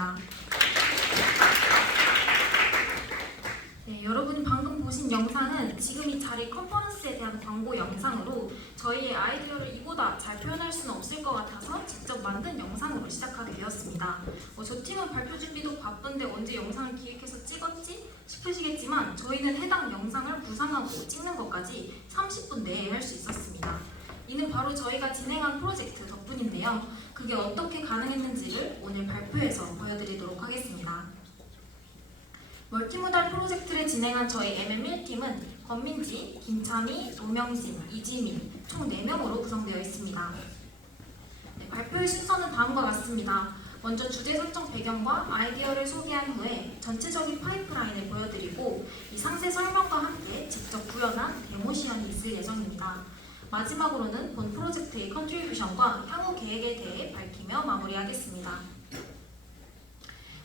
부탁드립니다. 네, 여러분이 방금 보신 영상은 지금 이 자리 컨퍼런스에 대한 광고 영상으로 저희의 아이디어를 이보다 잘 표현할 수는 없을 것 같아서 직접 만든 영상으로 시작하게 되었습니다. 저 팀은 발표 준비도 바쁜데 언제 영상을 기획해서 찍었지? 싶으시겠지만 저희는 해당 영상을 구상하고 찍는 것까지 30분 내에 할 수 있었습니다. 이는 바로 저희가 진행한 프로젝트 덕분인데요. 그게 어떻게 가능했는지를 오늘 발표에서 보여드리도록 하겠습니다. 멀티모달 프로젝트를 진행한 저희 MM1팀은 권민지, 김찬희, 노명진, 이지민 총 4명으로 구성되어 있습니다. 네, 발표의 순서는 다음과 같습니다. 먼저 주제 설정 배경과 아이디어를 소개한 후에 전체적인 파이프라인을 보여드리고 이 상세 설명과 함께 직접 구현한 데모 시연이 있을 예정입니다. 마지막으로는 본 프로젝트의 컨트리뷰션과 향후 계획에 대해 밝히며 마무리하겠습니다.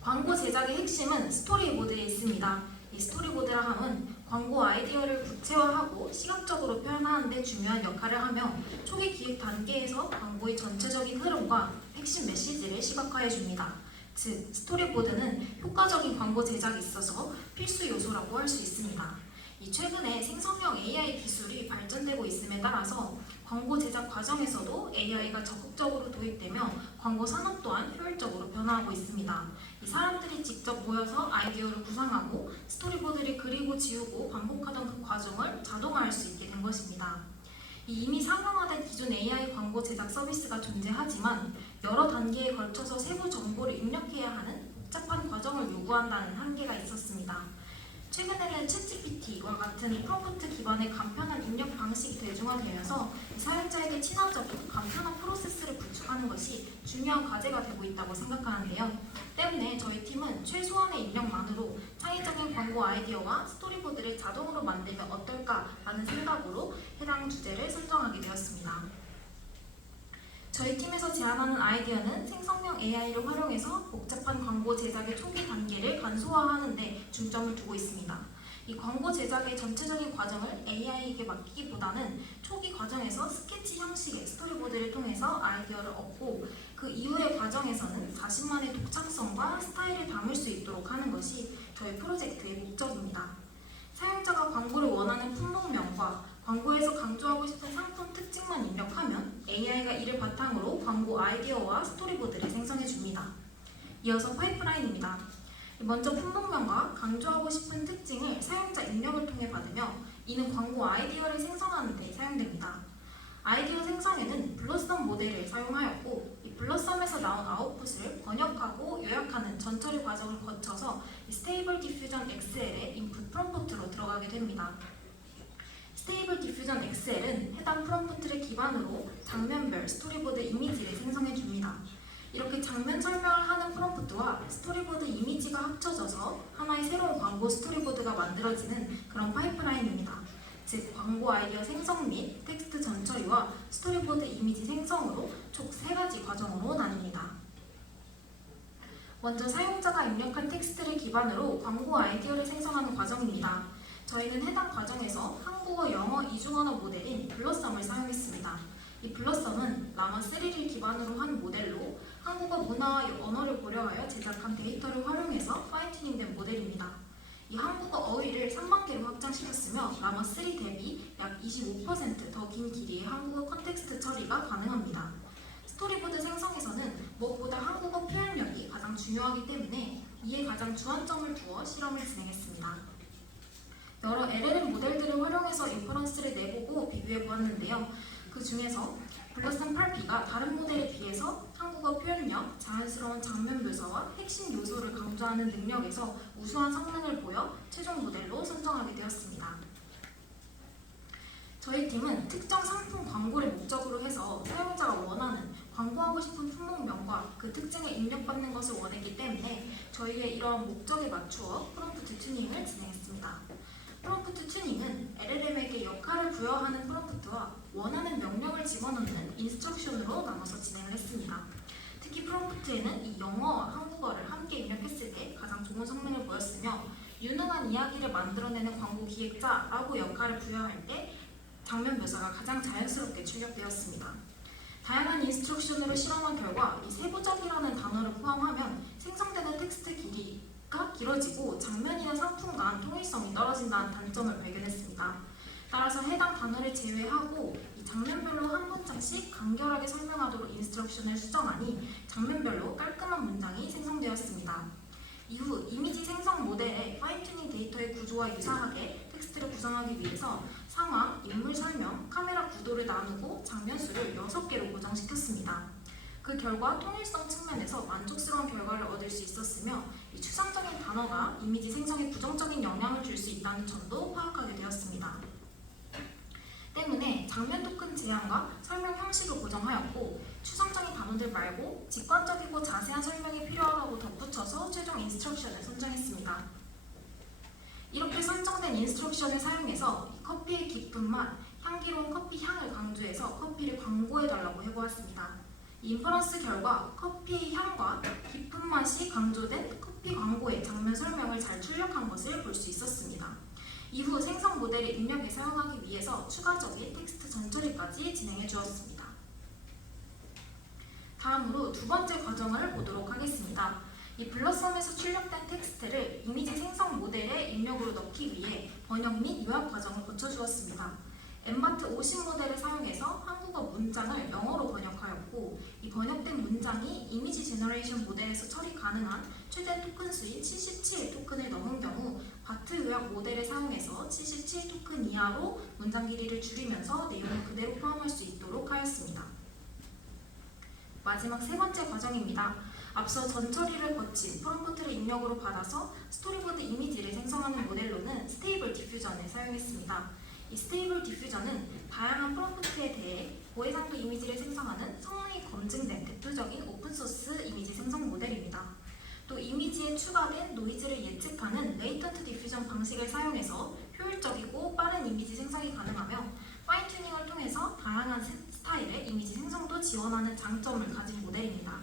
광고 제작의 핵심은 스토리보드에 있습니다. 이 스토리보드라 함은 광고 아이디어를 구체화하고 시각적으로 표현하는 데 중요한 역할을 하며 초기 기획 단계에서 광고의 전체적인 흐름과 핵심 메시지를 시각화해 줍니다. 즉, 스토리보드는 효과적인 광고 제작에 있어서 필수 요소라고 할 수 있습니다. 최근에 생성형 AI 기술이 발전되고 있음에 따라서 광고 제작 과정에서도 AI가 적극적으로 도입되며 광고 산업 또한 효율적으로 변화하고 있습니다. 이 사람들이 직접 모여서 아이디어를 구상하고 스토리보드를 그리고 지우고 반복하던 그 과정을 자동화할 수 있게 된 것입니다. 이미 상용화된 기존 AI 광고 제작 서비스가 존재하지만 여러 단계에 걸쳐서 세부 정보를 입력해야 하는 복잡한 과정을 요구한다는 한계가 있었습니다. 최근에는 챗GPT와 같은 프롬프트 기반의 간편한 입력 방식이 대중화되면서 사용자에게 친화적인 간편한 프로세스를 구축하는 것이 중요한 과제가 되고 있다고 생각하는데요. 때문에 저희 팀은 최소한의 입력만으로 창의적인 광고 아이디어와 스토리보드를 자동으로 만들면 어떨까라는 생각으로 해당 주제를 선정하게 되었습니다. 저희 팀에서 제안하는 아이디어는 생성형 AI를 활용해서 복잡한 광고 제작의 초기 단계를 간소화하는 데 중점을 두고 있습니다. 이 광고 제작의 전체적인 과정을 AI에게 맡기기보다는 초기 과정에서 스케치 형식의 스토리보드를 통해서 아이디어를 얻고 그 이후의 과정에서는 자신만의 독창성과 스타일을 담을 수 있도록 하는 것이 저희 프로젝트의 목적입니다. 사용자가 광고를 원하는 품목명과 광고에서 강조하고 싶은 상품 특징만 입력하면 AI가 이를 바탕으로 광고 아이디어와 스토리보드를 생성해 줍니다. 이어서 파이프라인입니다. 먼저 품목명과 강조하고 싶은 특징을 사용자 입력을 통해 받으며 이는 광고 아이디어를 생성하는 데 사용됩니다. 아이디어 생성에는 블러썸 모델을 사용하였고 이 블러썸에서 나온 아웃풋을 번역하고 요약하는 전처리 과정을 거쳐서 스테이블 디퓨전 XL의 인풋 프롬프트로 들어가게 됩니다. 스테이블 디퓨전 XL은 해당 프롬프트를 기반으로 장면별 스토리보드 이미지를 생성해 줍니다. 이렇게 장면 설명을 하는 프롬프트와 스토리보드 이미지가 합쳐져서 하나의 새로운 광고 스토리보드가 만들어지는 그런 파이프라인입니다. 즉, 광고 아이디어 생성 및 텍스트 전처리와 스토리보드 이미지 생성으로 총 3가지 과정으로 나뉩니다. 먼저 사용자가 입력한 텍스트를 기반으로 광고 아이디어를 생성하는 과정입니다. 저희는 해당 과정에서 한국어, 영어 이중언어 모델인 블러썸을 사용했습니다. 이 블러썸은 라마3를 기반으로 한 모델로 한국어 문화와 언어를 고려하여 제작한 데이터를 활용해서 파인튜닝된 모델입니다. 이 한국어 어휘를 3만 개로 확장시켰으며 라마3 대비 약 25% 더 긴 길이의 한국어 컨텍스트 처리가 가능합니다. 스토리보드 생성에서는 무엇보다 한국어 표현력이 가장 중요하기 때문에 이에 가장 주안점을 두어 실험을 진행했습니다. 여러 LLM 모델들을 활용해서 인퍼런스를 내보고 비교해 보았는데요. 그 중에서 블러썸 8B가 다른 모델에 비해서 한국어 표현력, 자연스러운 장면 묘사와 핵심 요소를 강조하는 능력에서 우수한 성능을 보여 최종 모델로 선정하게 되었습니다. 저희 팀은 특정 상품 광고를 목적으로 해서 사용자가 원하는 광고하고 싶은 품목명과 그 특징을 입력받는 것을 원했기 때문에 저희의 이러한 목적에 맞추어 프롬프트 튜닝을 진행했습니다. 프롬프트 튜닝은 LLM에게 역할을 부여하는 프롬프트와 원하는 명령을 집어넣는 인스트럭션으로 나눠서 진행을 했습니다. 특히 프롬프트에는 이 영어와 한국어를 함께 입력했을 때 가장 좋은 성능을 보였으며 유능한 이야기를 만들어내는 광고 기획자라고 역할을 부여할 때 장면 묘사가 가장 자연스럽게 출력되었습니다. 다양한 인스트럭션으로 실험한 결과 이 세부적이라는 단어를 포함하면 생성되는 길어지고 장면이나 상품 간 통일성이 떨어진다는 단점을 발견했습니다. 따라서 해당 단어를 제외하고 이 장면별로 한 문장씩 간결하게 설명하도록 인스트럭션을 수정하니 장면별로 깔끔한 문장이 생성되었습니다. 이후 이미지 생성 모델의 파인튜닝 데이터의 구조와 유사하게 텍스트를 구성하기 위해서 상황, 인물 설명, 카메라 구도를 나누고 장면 수를 6개로 고정시켰습니다. 그 결과 통일성 측면에서 만족스러운 결과를 얻을 수 있었으며 이 추상적인 단어가 이미지 생성에 부정적인 영향을 줄 수 있다는 점도 파악하게 되었습니다. 때문에 장면 토큰 제한과 설명 형식을 고정하였고 추상적인 단어들 말고 직관적이고 자세한 설명이 필요하다고 덧붙여서 최종 인스트럭션을 선정했습니다. 이렇게 선정된 인스트럭션을 사용해서 커피의 깊은 맛, 향기로운 커피 향을 강조해서 커피를 광고해달라고 해보았습니다. 이 인퍼런스 결과 커피의 향과 깊은 맛이 강조된 커피 광고의 장면 설명을 잘 출력한 것을 볼 수 있었습니다. 이후 생성 모델을 입력에 사용하기 위해서 추가적인 텍스트 전처리까지 진행해 주었습니다. 다음으로 두 번째 과정을 보도록 하겠습니다. 이 블러썸에서 출력된 텍스트를 이미지 생성 모델에 입력으로 넣기 위해 번역 및 요약 과정을 거쳐주었습니다. 엠바트 50 모델을 사용해서 한국어 문장을 영어로 번역하였고 이 번역된 문장이 이미지 제너레이션 모델에서 처리 가능한 최대 토큰 수인 77 토큰을 넘은 경우 바트 요약 모델을 사용해서 77 토큰 이하로 문장 길이를 줄이면서 내용을 그대로 포함할 수 있도록 하였습니다. 마지막 세 번째 과정입니다. 앞서 전처리를 거친 프롬프트를 입력으로 받아서 스토리보드 이미지를 생성하는 모델로는 스테이블 디퓨전을 사용했습니다. 이 스테이블 디퓨전은 다양한 프롬프트에 대해 고해상도 이미지를 생성하는 성능이 검증된 대표적인 오픈소스 이미지 생성 모델입니다. 또 이미지에 추가된 노이즈를 예측하는 레이턴트 디퓨전 방식을 사용해서 효율적이고 빠른 이미지 생성이 가능하며 파인튜닝을 통해서 다양한 스타일의 이미지 생성도 지원하는 장점을 가진 모델입니다.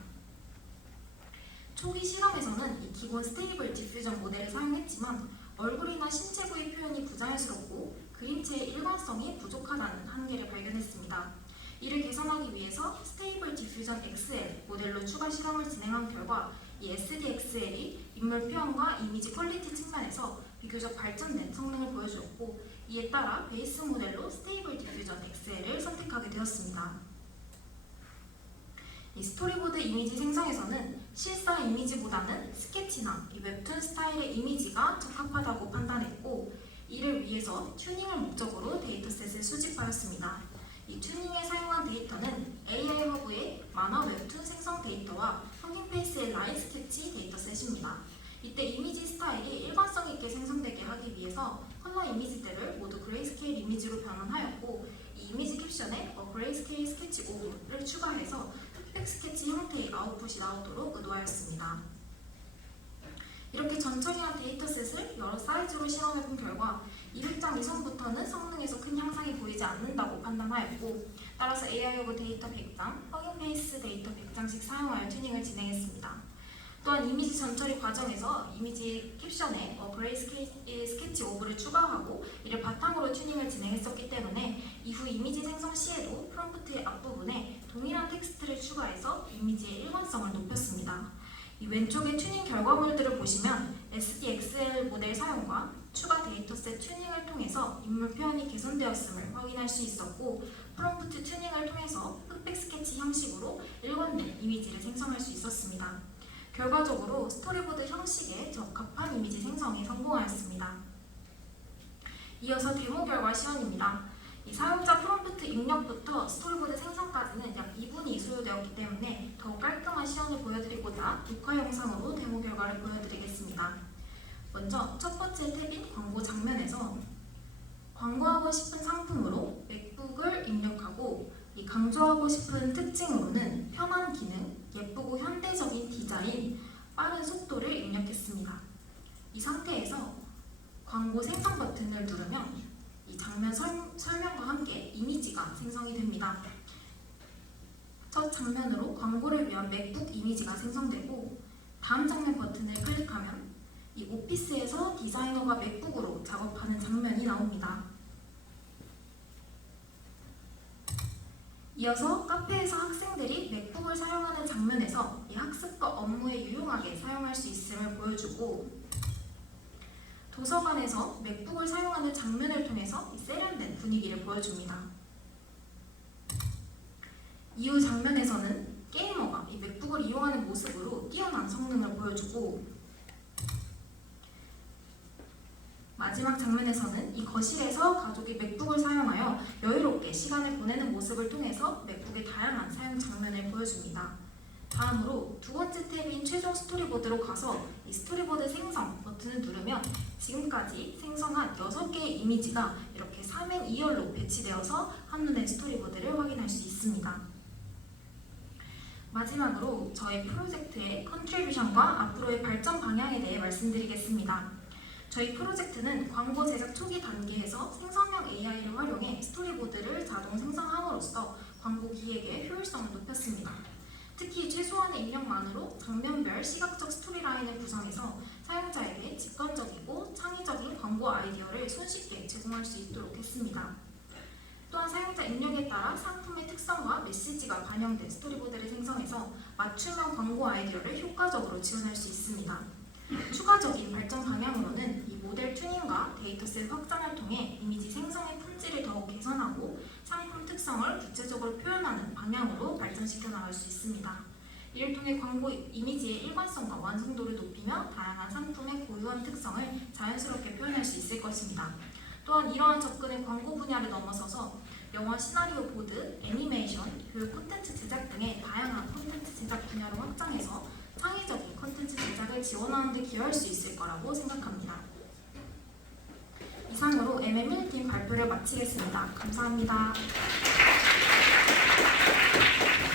초기 실험에서는 이 기본 스테이블 디퓨전 모델을 사용했지만 얼굴이나 신체 부위 표현이 부자연스럽고 그림체의 일관성이 부족하다는 한계를 발견했습니다. 이를 개선하기 위해서 스테이블 디퓨전 XL 모델로 추가 실험을 진행한 결과 이 SDXL이 인물 표현과 이미지 퀄리티 측면에서 비교적 발전된 성능을 보여주었고 이에 따라 베이스 모델로 스테이블 디퓨전 XL을 선택하게 되었습니다. 이 스토리보드 이미지 생성에서는 실사 이미지보다는 스케치나 이 웹툰 스타일의 이미지가 적합하다고 판단했고 이를 위해서 튜닝을 목적으로 데이터셋을 수집하였습니다. 이 튜닝에 사용한 데이터는 AI 허브의 만화 웹툰 생성 데이터와 허깅페이스의 라인 스케치 데이터셋입니다. 이때 이미지 스타일이 일관성 있게 생성되게 하기 위해서 컬러 이미지들을 모두 그레이스케일 이미지로 변환하였고 이 이미지 캡션에 그레이스케일 스케치 5를 추가해서 흑백 스케치 형태의 아웃풋이 나오도록 의도하였습니다. 이렇게 전처리한 데이터셋을 여러 사이즈로 실험해본 결과 200장 이상부터는 성능에서 큰 향상이 보이지 않는다고 판단하였고 따라서 AI허브 데이터 100장, 허깅페이스 데이터 100장씩 사용하여 튜닝을 진행했습니다. 또한 이미지 전처리 과정에서 이미지 캡션에 그레이스케일 스케치 오브를 추가하고 이를 바탕으로 튜닝을 진행했었기 때문에 이후 이미지 생성 시에도 프롬프트의 앞부분에 동일한 텍스트를 추가해서 이미지의 일관성을 높였습니다. 이 왼쪽의 튜닝 결과물들을 보시면 SDXL 모델 사용과 추가 데이터셋 튜닝을 통해서 인물 표현이 개선되었음을 확인할 수 있었고 프롬프트 튜닝을 통해서 흑백 스케치 형식으로 일관된 이미지를 생성할 수 있었습니다. 결과적으로 스토리보드 형식에 적합한 이미지 생성에 성공하였습니다. 이어서 데모 결과 시연입니다. 이 사용자 프롬프트 입력부터 스토리보드 생성까지는 약 2분이 소요되었기 때문에 더욱 깔끔한 시연을 보여드리고자 녹화 영상으로 데모 결과를 보여드리겠습니다. 먼저 첫 번째 탭인 광고 장면에서 광고하고 싶은 상품으로 맥북을 입력하고 이 강조하고 싶은 특징으로는 편한 기능, 예쁘고 현대적인 디자인, 빠른 속도를 입력했습니다. 이 상태에서 광고 생성 버튼을 누르면 이 장면 설명과 함께 이미지가 생성이 됩니다. 첫 장면으로 광고를 위한 맥북 이미지가 생성되고 다음 장면 버튼을 클릭하면 이 오피스에서 디자이너가 맥북으로 작업하는 장면이 나옵니다. 이어서 카페에서 학생들이 맥북을 사용하는 장면에서 이 학습과 업무에 유용하게 사용할 수 있음을 보여주고 도서관에서 맥북을 사용하는 장면을 통해서 이 세련된 분위기를 보여줍니다. 이후 장면에서는 게이머가 이 맥북을 이용하는 모습으로 뛰어난 성능을 보여주고, 마지막 장면에서는 이 거실에서 가족이 맥북을 사용하여 여유롭게 시간을 보내는 모습을 통해서 맥북의 다양한 사용 장면을 보여줍니다. 다음으로 두 번째 탭인 최종 스토리보드로 가서 이 스토리보드 생성 버튼을 누르면 지금까지 생성한 6개의 이미지가 이렇게 3행 2열로 배치되어서 한눈에 스토리보드를 확인할 수 있습니다. 마지막으로 저희 프로젝트의 컨트리뷰션과 앞으로의 발전 방향에 대해 말씀드리겠습니다. 저희 프로젝트는 광고 제작 초기 단계에서 생성형 AI를 활용해 스토리보드를 자동 생성함으로써 광고 기획의 효율성을 높였습니다. 특히 최소한의 입력만으로 장면별 시각적 스토리라인을 구성해서 사용자에게 직관적이고 창의적인 광고 아이디어를 손쉽게 제공할 수 있도록 했습니다. 또한 사용자 입력에 따라 상품의 특성과 메시지가 반영된 스토리보드를 생성해서 맞춤형 광고 아이디어를 효과적으로 지원할 수 있습니다. 추가적인 발전 방향으로는 이 모델 튜닝과 데이터셋 확장을 통해 이미지 생성의 품질을 더욱 개선하고 상품 특성을 구체적으로 표현하는 방향으로 발전시켜 나갈 수 있습니다. 이를 통해 광고 이미지의 일관성과 완성도를 높이며 다양한 상품의 고유한 특성을 자연스럽게 표현할 수 있을 것입니다. 또한 이러한 접근은 광고 분야를 넘어서서 영화 시나리오 보드, 애니메이션, 교육 콘텐츠 제작 등의 다양한 콘텐츠 제작 분야로 확장해서 창의적인 콘텐츠 제작을 지원하는 데 기여할 수 있을 거라고 생각합니다. 이상으로 MM1팀 발표를 마치겠습니다. 감사합니다.